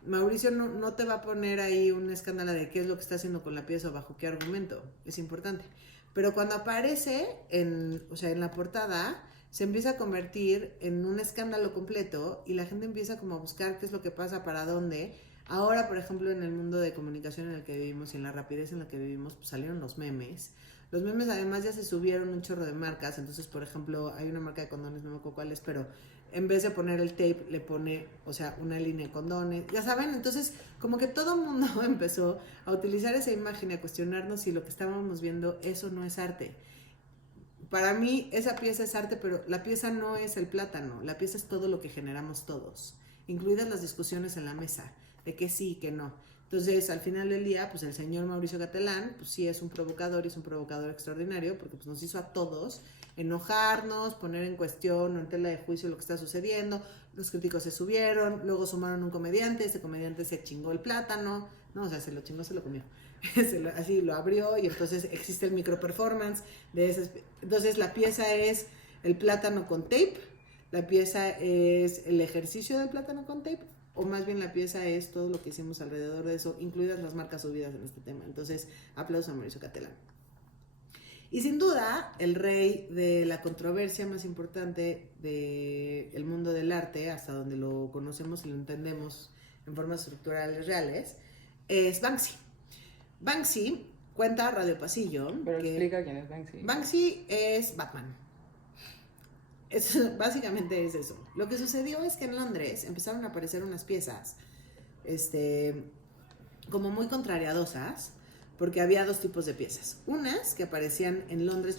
Mauricio no te va a poner ahí un escándalo de qué es lo que está haciendo con la pieza o bajo qué argumento. Es importante. Pero cuando aparece en la portada, se empieza a convertir en un escándalo completo y la gente empieza como a buscar qué es lo que pasa, para dónde. Ahora, por ejemplo, en el mundo de comunicación en el que vivimos y en la rapidez en la que vivimos, pues salieron los memes. Los memes además ya se subieron un chorro de marcas. Entonces, por ejemplo, hay una marca de condones, no me acuerdo cuál es, pero en vez de poner el tape, le pone, o sea, una línea de condones. Ya saben, entonces como que todo el mundo empezó a utilizar esa imagen y a cuestionarnos si lo que estábamos viendo, eso no es arte. Para mí esa pieza es arte, pero la pieza no es el plátano, la pieza es todo lo que generamos todos, incluidas las discusiones en la mesa, de que sí y que no. Entonces, al final del día, pues el señor Mauricio Catalán, pues sí es un provocador y es un provocador extraordinario, porque pues nos hizo a todos enojarnos, poner en cuestión o en tela de juicio lo que está sucediendo. Los críticos se subieron, luego sumaron un comediante, ese comediante se chingó el plátano, no, o sea, se lo chingó, se lo comió. Así lo abrió y entonces existe el micro performance de esas. Entonces la pieza es el plátano con tape, la pieza es el ejercicio del plátano con tape, o más bien la pieza es todo lo que hicimos alrededor de eso, incluidas las marcas subidas en este tema. Entonces, aplausos a Mauricio Catalán. Y sin duda, el rey de la controversia más importante del mundo del arte, hasta donde lo conocemos y lo entendemos en formas estructurales reales, es Banksy. Banksy cuenta Radio Pasillo. Pero explica quién es Banksy. Banksy es Batman. Básicamente es eso. Lo que sucedió es que en Londres empezaron a aparecer unas piezas como muy contrariadosas, porque había dos tipos de piezas. Unas que aparecían en Londres,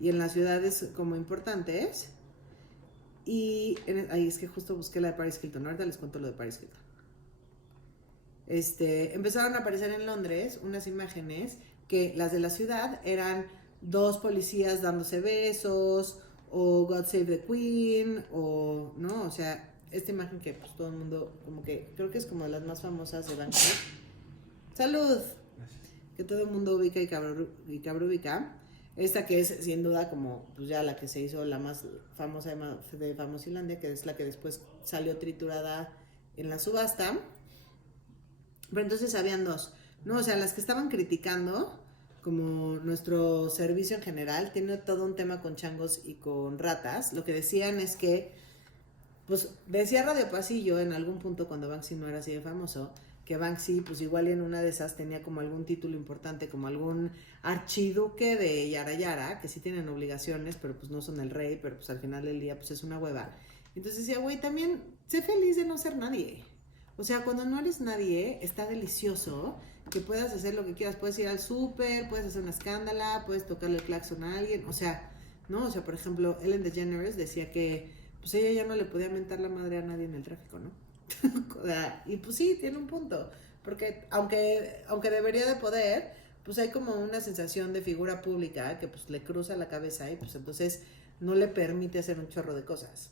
y en las ciudades como importantes. Y ahí es que justo busqué la de Paris Hilton. Ahorita les cuento lo de Paris Hilton. Empezaron a aparecer en Londres unas imágenes que las de la ciudad eran dos policías dándose besos, o God Save the Queen, o no, o sea, esta imagen que pues todo el mundo, como que creo que es como de las más famosas de Banksy. ¡Salud! Que todo el mundo ubica y cabro ubica. Esta que es sin duda como pues ya la que se hizo la más famosa de Famosilandia, que es la que después salió triturada en la subasta. Pero entonces habían dos, ¿no? O sea, las que estaban criticando, como nuestro servicio en general, tiene todo un tema con changos y con ratas. Lo que decían es que, pues decía Radio Pasillo en algún punto cuando Banksy no era así de famoso, que Banksy, pues igual en una de esas tenía como algún título importante, como algún archiduque de Yara Yara, que sí tienen obligaciones, pero pues no son el rey, pero pues al final del día pues es una hueva. Entonces decía, güey, también sé feliz de no ser nadie. O sea, cuando no eres nadie, está delicioso que puedas hacer lo que quieras. Puedes ir al súper, puedes hacer una escándala, puedes tocarle el claxon a alguien. O sea, ¿no? O sea, por ejemplo, Ellen DeGeneres decía que pues ella ya no le podía mentar la madre a nadie en el tráfico, ¿no? O sea, y pues sí, tiene un punto. Porque aunque debería de poder, pues hay como una sensación de figura pública que pues le cruza la cabeza y pues entonces no le permite hacer un chorro de cosas.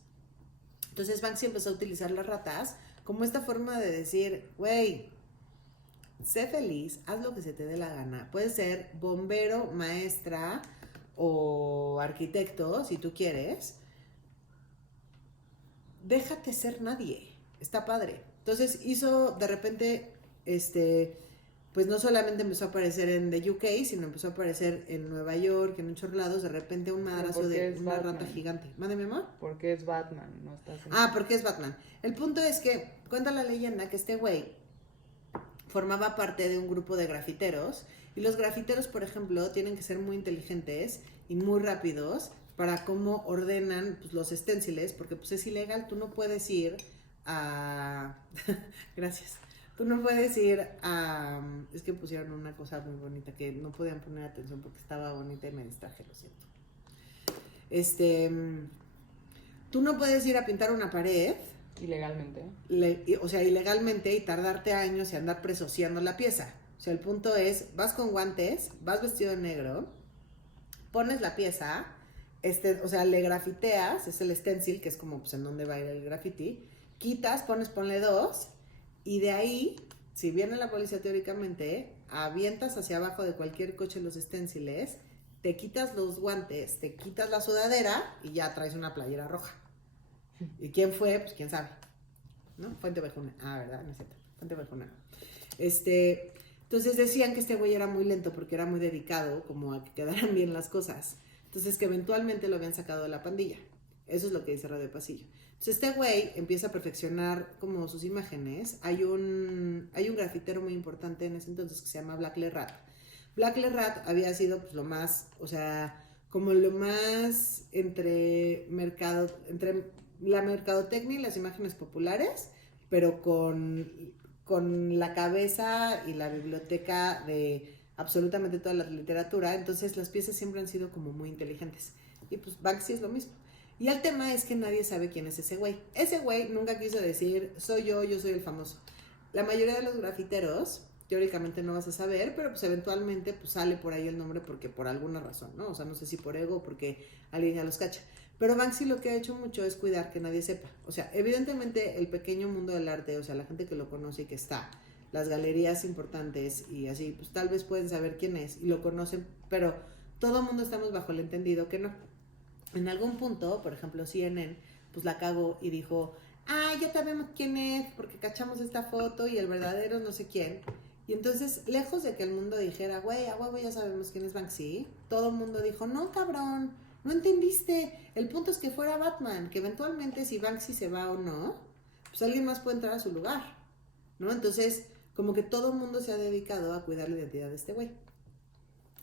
Entonces Banksy empezó a utilizar las ratas como esta forma de decir, güey, sé feliz, haz lo que se te dé la gana. Puedes ser bombero, maestra o arquitecto, si tú quieres. Déjate ser nadie. Está padre. Entonces hizo de repente, pues no solamente empezó a aparecer en The UK, sino empezó a aparecer en Nueva York, en muchos lados, de repente un madrazo de una Batman. rata gigante. ¿Mande, mi amor? Porque es Batman, no estás en... Ah, porque es Batman. El punto es que cuenta la leyenda que este güey formaba parte de un grupo de grafiteros y los grafiteros, por ejemplo, tienen que ser muy inteligentes y muy rápidos para cómo ordenan pues, los esténciles, porque pues es ilegal, tú no puedes ir a... Gracias. Tú no puedes ir a... Es que pusieron una cosa muy bonita que no podían poner atención porque estaba bonita y me distraje, lo siento. Tú no puedes ir a pintar una pared Ilegalmente. o sea, ilegalmente y tardarte años y andar presociando la pieza. O sea, el punto es, vas con guantes, vas vestido de negro, pones la pieza, o sea, le grafiteas, es el stencil, que es como pues en donde va a ir el graffiti, quitas, ponle dos, y de ahí, si viene la policía teóricamente, avientas hacia abajo de cualquier coche los stenciles, te quitas los guantes, te quitas la sudadera y ya traes una playera roja. ¿Y quién fue? Pues quién sabe, ¿no? Fuente Ovejuna. Ah, ¿verdad? No es cierto. Fuente Ovejuna. Entonces decían que este güey era muy lento porque era muy dedicado como a que quedaran bien las cosas. Entonces que eventualmente lo habían sacado de la pandilla. Eso es lo que dice Radio Pasillo. Entonces este güey empieza a perfeccionar como sus imágenes. Hay un grafitero muy importante en ese entonces que se llama Black Le Rat. Black Le Rat había sido pues lo más, o sea, como lo más entre la mercadotecnia y las imágenes populares, pero con la cabeza y la biblioteca de absolutamente toda la literatura. Entonces las piezas siempre han sido como muy inteligentes. Y pues Banksy es lo mismo. Y el tema es que nadie sabe quién es ese güey. Ese güey nunca quiso decir, yo soy el famoso. La mayoría de los grafiteros, teóricamente no vas a saber, pero pues eventualmente pues sale por ahí el nombre porque por alguna razón, ¿no? O sea, no sé si por ego o porque alguien ya los cacha. Pero Banksy lo que ha hecho mucho es cuidar que nadie sepa. O sea, evidentemente el pequeño mundo del arte, o sea, la gente que lo conoce y que está, las galerías importantes y así, pues tal vez pueden saber quién es y lo conocen, pero todo el mundo estamos bajo el entendido que no. En algún punto, por ejemplo, CNN, pues la cagó y dijo, ya sabemos quién es porque cachamos esta foto y el verdadero no sé quién. Y entonces, lejos de que el mundo dijera, güey, a huevo ya sabemos quién es Banksy, todo el mundo dijo, no, cabrón, no entendiste. El punto es que fuera Batman, que eventualmente si Banksy se va o no, pues alguien más puede entrar a su lugar, ¿no? Entonces, como que todo el mundo se ha dedicado a cuidar la identidad de este güey.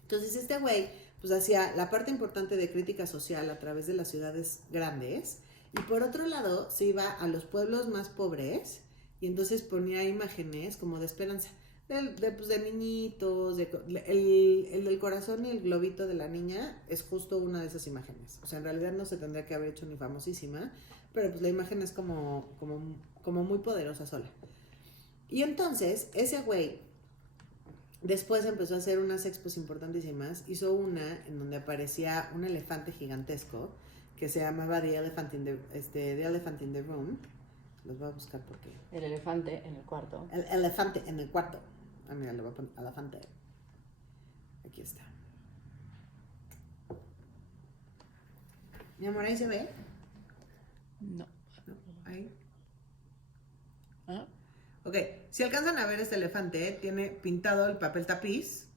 Entonces, este güey, pues hacía la parte importante de crítica social a través de las ciudades grandes, y por otro lado, se iba a los pueblos más pobres, y entonces ponía imágenes como de esperanza. De niñitos, el del corazón y el globito de la niña es justo una de esas imágenes. O sea, en realidad no se tendría que haber hecho ni famosísima, pero pues la imagen es como muy poderosa sola. Y entonces, ese güey después empezó a hacer unas expos importantísimas. Hizo una en donde aparecía un elefante gigantesco que se llamaba The Elephant in the Room. Los voy a buscar porque... El elefante en el cuarto. El elefante en el cuarto. Mira, le voy a poner elefante. Aquí está. Mi amor, ahí se ve. No. No, ahí. ¿Ah? Ok, si alcanzan a ver este elefante, tiene pintado el papel tapiz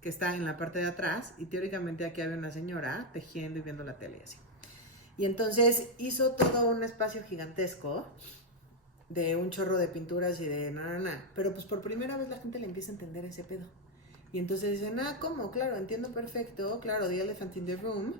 que está en la parte de atrás y teóricamente aquí había una señora tejiendo y viendo la tele y así. Y entonces hizo todo un espacio gigantesco de un chorro de pinturas y de nada. Pero pues por primera vez la gente le empieza a entender ese pedo. Y entonces dicen, ¿cómo? Claro, entiendo perfecto, claro, the elephant in the room,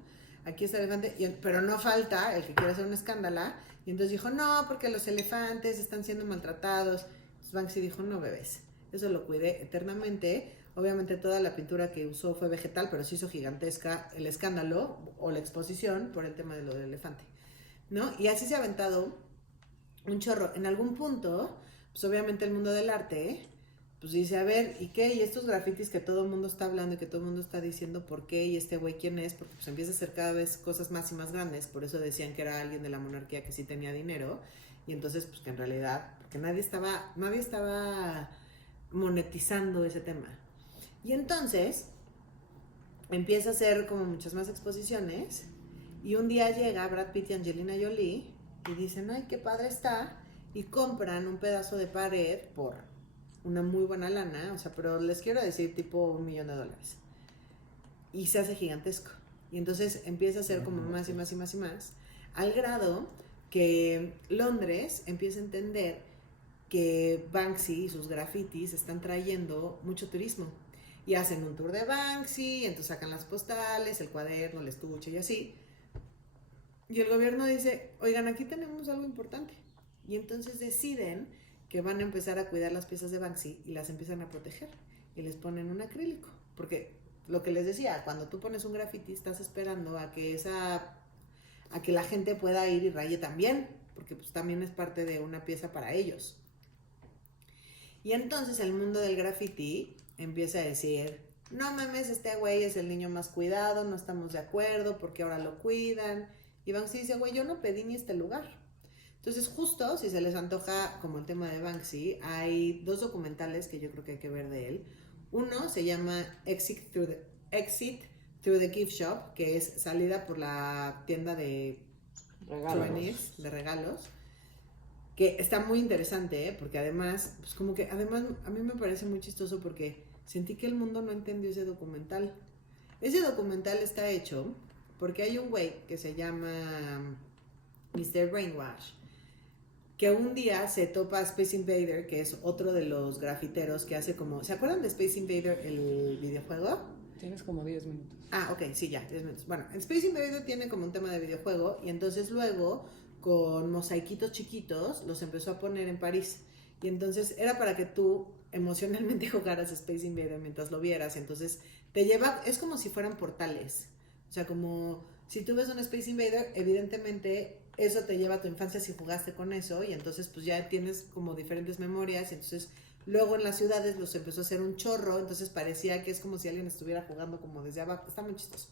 aquí está el elefante, pero no falta el que quiere hacer un escándalo. Y entonces dijo, no, porque los elefantes están siendo maltratados. Entonces Banksy dijo, no, bebés, eso lo cuidé eternamente. Obviamente toda la pintura que usó fue vegetal, pero se hizo gigantesca el escándalo o la exposición por el tema de lo del elefante, ¿no? Y así se ha aventado un chorro. En algún punto, pues obviamente el mundo del arte, pues dice, a ver, ¿y qué? Y estos grafitis que todo el mundo está hablando y que todo el mundo está diciendo por qué y este güey quién es, porque pues empieza a hacer cada vez cosas más y más grandes, por eso decían que era alguien de la monarquía que sí tenía dinero, y entonces pues que en realidad, porque nadie estaba monetizando ese tema. Y entonces empieza a hacer como muchas más exposiciones, y un día llega Brad Pitt y Angelina Jolie y dicen, ay, qué padre está, y compran un pedazo de pared por una muy buena lana, o sea, pero les quiero decir tipo $1,000,000. Y se hace gigantesco. Y entonces empieza a ser como más y más y más y más, al grado que Londres empieza a entender que Banksy y sus grafitis están trayendo mucho turismo. Y hacen un tour de Banksy, y entonces sacan las postales, el cuaderno, el estuche y así. Y el gobierno dice, oigan, aquí tenemos algo importante. Y entonces deciden que van a empezar a cuidar las piezas de Banksy y las empiezan a proteger. Y les ponen un acrílico. Porque lo que les decía, cuando tú pones un graffiti estás esperando a que la gente pueda ir y raye también. Porque pues también es parte de una pieza para ellos. Y entonces el mundo del graffiti empieza a decir, no mames, este güey es el niño más cuidado, no estamos de acuerdo porque ahora lo cuidan. Y Banksy dice, güey, yo no pedí ni este lugar. Entonces justo, si se les antoja como el tema de Banksy, hay 2 documentales que yo creo que hay que ver de él. Uno se llama Exit Through the Gift Shop, que es salida por la tienda de souvenirs, de regalos, que está muy interesante, porque además, pues como que además a mí me parece muy chistoso porque sentí que el mundo no entendió ese documental. Ese documental está hecho porque hay un güey que se llama Mr. Brainwash, que un día se topa a Space Invader, que es otro de los grafiteros que hace como... ¿Se acuerdan de Space Invader, el videojuego? Tienes como 10 minutos. Ah, ok, sí, ya, 10 minutos. Bueno, Space Invader tiene como un tema de videojuego y entonces luego con mosaiquitos chiquitos los empezó a poner en París. Y entonces era para que tú emocionalmente jugaras Space Invader mientras lo vieras. Entonces te lleva, es como si fueran portales. O sea, como si tú ves un Space Invader, evidentemente eso te lleva a tu infancia si jugaste con eso. Y entonces pues ya tienes como diferentes memorias. Y entonces luego en las ciudades los empezó a hacer un chorro. Entonces parecía que es como si alguien estuviera jugando como desde abajo. Está muy chistoso.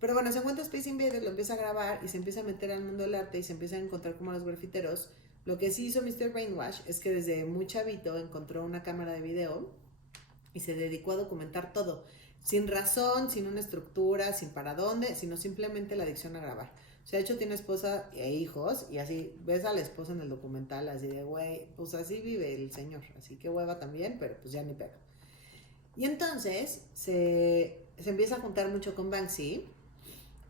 Pero bueno, se encuentra Space Invader, lo empieza a grabar y se empieza a meter al mundo del arte y se empieza a encontrar como a los grafiteros. Lo que sí hizo Mr. Brainwash es que desde muy chavito encontró una cámara de video y se dedicó a documentar todo, sin razón, sin una estructura, sin para dónde, sino simplemente la adicción a grabar. O sea, de hecho tiene esposa e hijos y así ves a la esposa en el documental así de, güey, pues así vive el señor, así que hueva también, pero pues ya ni pega. Y entonces se empieza a juntar mucho con Banksy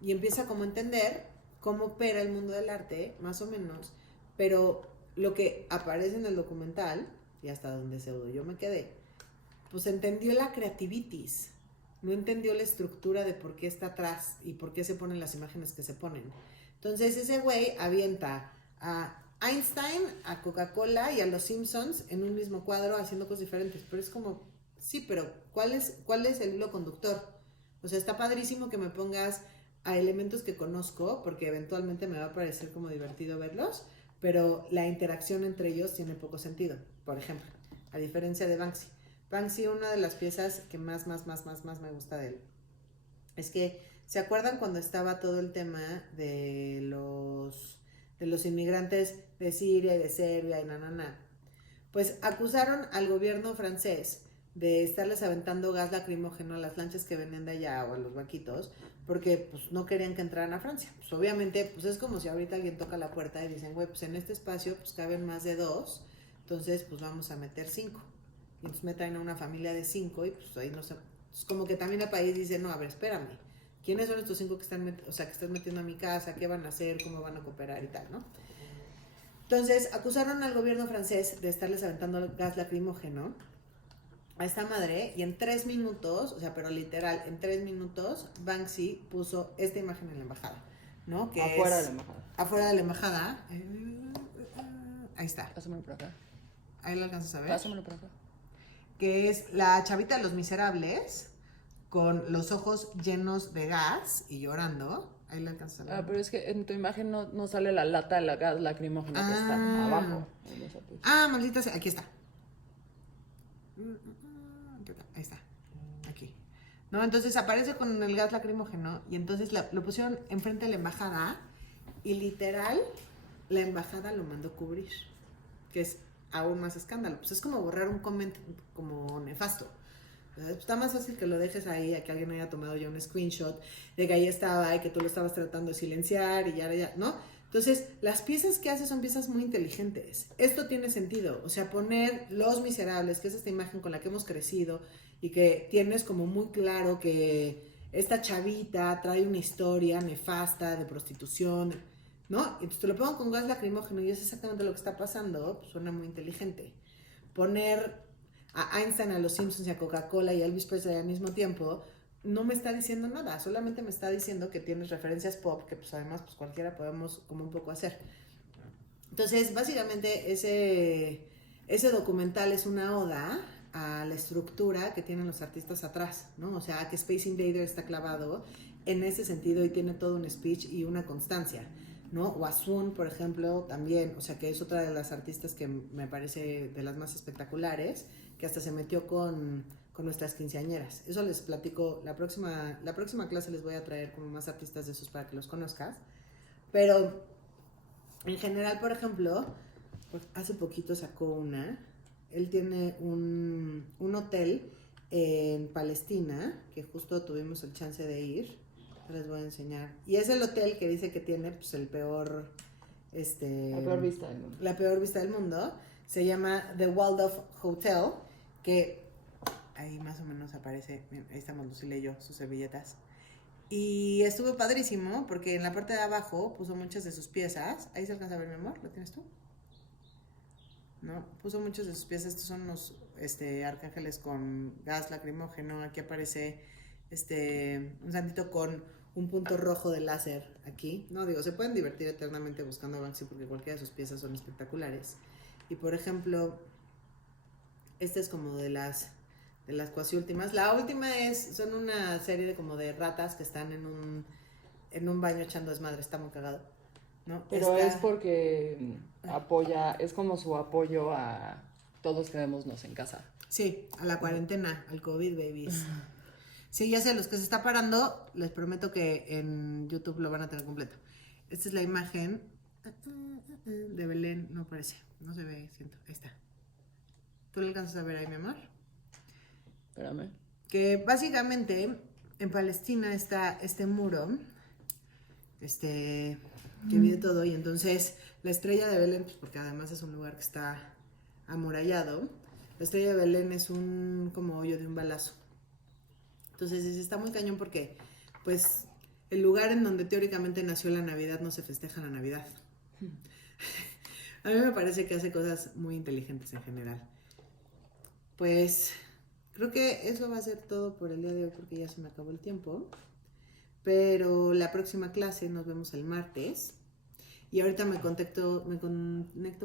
y empieza como a entender cómo opera el mundo del arte, más o menos, pero lo que aparece en el documental, y hasta donde pseudo yo me quedé, pues entendió la creativitis, no entendió la estructura de por qué está atrás y por qué se ponen las imágenes que se ponen. Entonces ese güey avienta a Einstein, a Coca-Cola y a los Simpsons en un mismo cuadro haciendo cosas diferentes, pero es como, sí, pero ¿cuál es el hilo conductor? O sea, está padrísimo que me pongas a elementos que conozco, porque eventualmente me va a parecer como divertido verlos, pero la interacción entre ellos tiene poco sentido. Por ejemplo, a diferencia de Banksy. Banksy, una de las piezas que más me gusta de él, es que, ¿se acuerdan cuando estaba todo el tema de los inmigrantes de Siria y de Serbia y Pues acusaron al gobierno francés de estarles aventando gas lacrimógeno a las lanchas que venían de allá o a los vaquitos, porque pues no querían que entraran a Francia. Pues obviamente, pues es como si ahorita alguien toca la puerta y dicen, güey, pues en este espacio pues caben más de 2, entonces pues vamos a meter 5. Y entonces me traen a una familia de 5 y pues ahí no sé, es como que también el país dice, no, a ver, espérame, ¿quiénes son estos 5 que están, que están metiendo a mi casa? ¿Qué van a hacer? ¿Cómo van a cooperar y tal, no? Entonces acusaron al gobierno francés de estarles aventando gas lacrimógeno a esta madre y en 3 minutos, o sea, pero literal, en 3 minutos, Banksy puso esta imagen en la embajada, ¿no? Que afuera es de la embajada. Afuera de la embajada. Ahí está. Pásamelo por acá. Ahí lo alcanzas a ver. Pásamelo por acá. Que es la chavita de Los Miserables con los ojos llenos de gas y llorando. Ahí lo alcanzas a ver. Ah, pero es que en tu imagen no sale la lata de la gas lacrimógena que está abajo. Maldita sea. Aquí está. Ahí está. Aquí. ¿No? Entonces aparece con el gas lacrimógeno y entonces lo pusieron enfrente de la embajada y literal la embajada lo mandó cubrir, que es aún más escándalo. Pues es como borrar un comment como nefasto. Pues está más fácil que lo dejes ahí a que alguien haya tomado ya un screenshot de que ahí estaba y que tú lo estabas tratando de silenciar y ya, ¿no? Entonces, las piezas que hace son piezas muy inteligentes. Esto tiene sentido. O sea, poner Los Miserables, que es esta imagen con la que hemos crecido y que tienes como muy claro que esta chavita trae una historia nefasta de prostitución, ¿no? Entonces te lo pongo con gas lacrimógeno y es exactamente lo que está pasando, pues suena muy inteligente. Poner a Einstein, a los Simpsons y a Coca-Cola y a Elvis Presley al mismo tiempo no me está diciendo nada, solamente me está diciendo que tienes referencias pop que pues además pues cualquiera podemos como un poco hacer. Entonces básicamente ese documental es una oda a la estructura que tienen los artistas atrás, ¿no? O sea, que Space Invader está clavado en ese sentido y tiene todo un speech y una constancia, ¿no? O Asun, por ejemplo, también, o sea, que es otra de las artistas que me parece de las más espectaculares, que hasta se metió con nuestras quinceañeras. Eso les platico, la próxima clase les voy a traer como más artistas de esos para que los conozcas. Pero en general, por ejemplo, pues hace poquito sacó él tiene un hotel en Palestina, que justo tuvimos el chance de ir, les voy a enseñar. Y es el hotel que dice que tiene pues la peor vista del mundo. La peor vista del mundo. Se llama The Waldorf Hotel, que ahí más o menos aparece, ahí estamos Lucila y yo, sus servilletas. Y estuvo padrísimo porque en la parte de abajo puso muchas de sus piezas. Ahí se alcanza a ver, mi amor, ¿lo tienes tú? ¿No? Puso muchas de sus piezas. Estos son los arcángeles con gas lacrimógeno. Aquí aparece un santito con un punto rojo de láser aquí. No, digo, se pueden divertir eternamente buscando a Banksy porque cualquiera de sus piezas son espectaculares. Y por ejemplo, esta es como de las cuasi últimas. La última son una serie de ratas que están en un baño echando desmadre. Está muy cagado, ¿no? Pero es porque apoya, es como su apoyo a todos quedémonos en casa. Sí, a la cuarentena, al COVID, babies. Sí, ya sé, los que se está parando, les prometo que en YouTube lo van a tener completo. Esta es la imagen de Belén, no parece, no se ve, siento, ahí está. ¿Tú lo alcanzas a ver ahí, mi amor? Espérame. Que básicamente en Palestina está este muro, que mide todo, y entonces la estrella de Belén, pues porque además es un lugar que está amurallado, la estrella de Belén es un como hoyo de un balazo. Entonces está muy cañón porque, pues, el lugar en donde teóricamente nació la Navidad no se festeja la Navidad. A mí me parece que hace cosas muy inteligentes en general. Pues creo que eso va a ser todo por el día de hoy porque ya se me acabó el tiempo. Pero la próxima clase nos vemos el martes. Y ahorita me conecto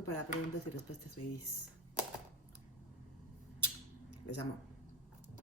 para preguntas y respuestas, babies. Les amo.